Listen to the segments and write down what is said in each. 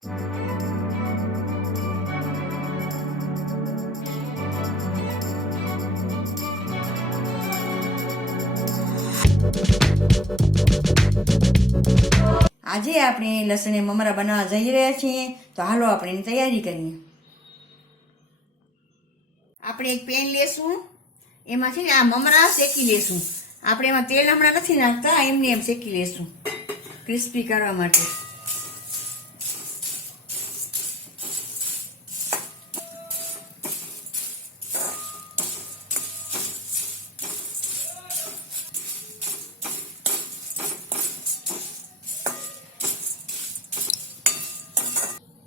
આજે આપણે લસણ મમરા બનાવવા જઈ રહ્યા છીએ, તો હાલો આપણે એની તૈયારી કરીએ। આપણે એક પેન લેશું, એમાં છે ને આ મમરા શેકી લેશું। આપણે એમાં તેલ હમણાં નથી નાખતા, એમને એમ શેકી લેશું ક્રિસ્પી કરવા માટે।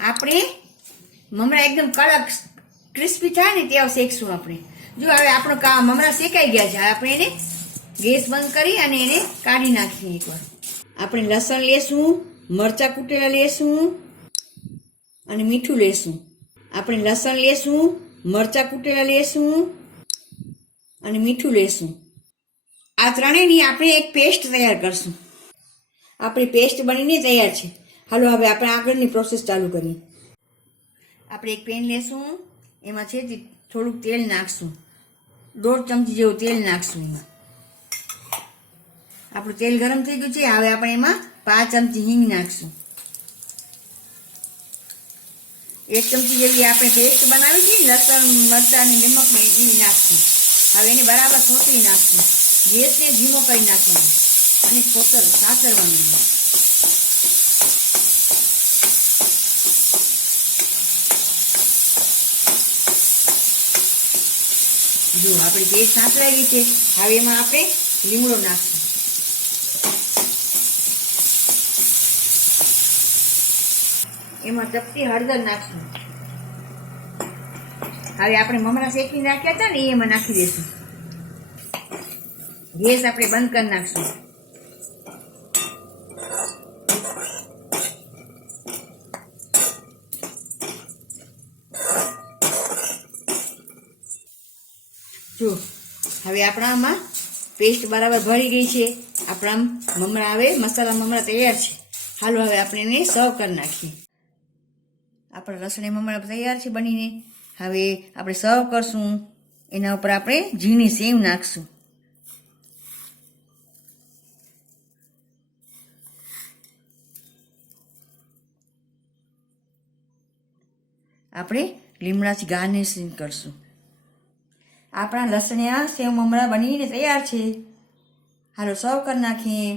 આપણે મમરા એકદમ કડક ક્રિસ્પી થાય ને ત્યાં શેકશું આપણે। જો હવે આપણો મમરા શેકાઈ ગયા છે, આપણે એને ગેસ બંધ કરી અને એને કાઢી નાખીએ એકવાર। આપણે લસણ લેશું, મરચાં કૂટેલા લેશું અને મીઠું લેશું। આપણે લસણ લેશું, મરચાં કૂટેલા લેશું અને મીઠું લેશું। આ ત્રણેયની આપણે એક પેસ્ટ તૈયાર કરશું। આપણી પેસ્ટ બનીને તૈયાર છે। હાલો હવે આપણે આગળની પ્રોસેસ ચાલુ કરીએ। આપણે એક પેન લેશું, એમાં છે થોડુંક તેલ નાખશું, 1.5 ચમચી જેવું તેલ નાખશું એમાં। આપણું તેલ ગરમ થઈ ગયું છે, હવે આપણે એમાં 5 ચમચી હિંગ નાખશું। 1 ચમચી જેવી આપણે પેસ્ટ બનાવી છે લસણ મરચાં અને નમકની, એ નાખશું। હવે એને બરાબર સોતરી નાખશું, ગેસને ધીમો કરી નાખવાનો અને સાતરવાનું। જો આપણી પેસ્ટ સાંતળાઈ છે, હવે એમાં આપણે લીમડો નાખશું। એમાં ચપટી હળદર નાખશું। હવે આપણે મમરા શેકી નાખ્યા હતા ને એ એમાં નાખી દઈશું। ગેસ આપણે બંધ કરી નાખશું। જો હવે આપણામાં પેસ્ટ બરાબર ભળી ગઈ છે। આપણા મમરા હવે મસાલા મમરા તૈયાર છે। હાલો હવે આપણે એને સર્વ કરી નાખીએ। આપણા લસણ મમરા તૈયાર છે બનીને। હવે આપણે સર્વ કરશું, એના ઉપર આપણે ઝીણી સેવ નાખશું। આપણે લીમડાથી ગાર્નિશિંગ કરશું। આપણા લસણિયા સેવ મમરા બનીને તૈયાર છે। હાલો સર્વ કરી નાખીએ।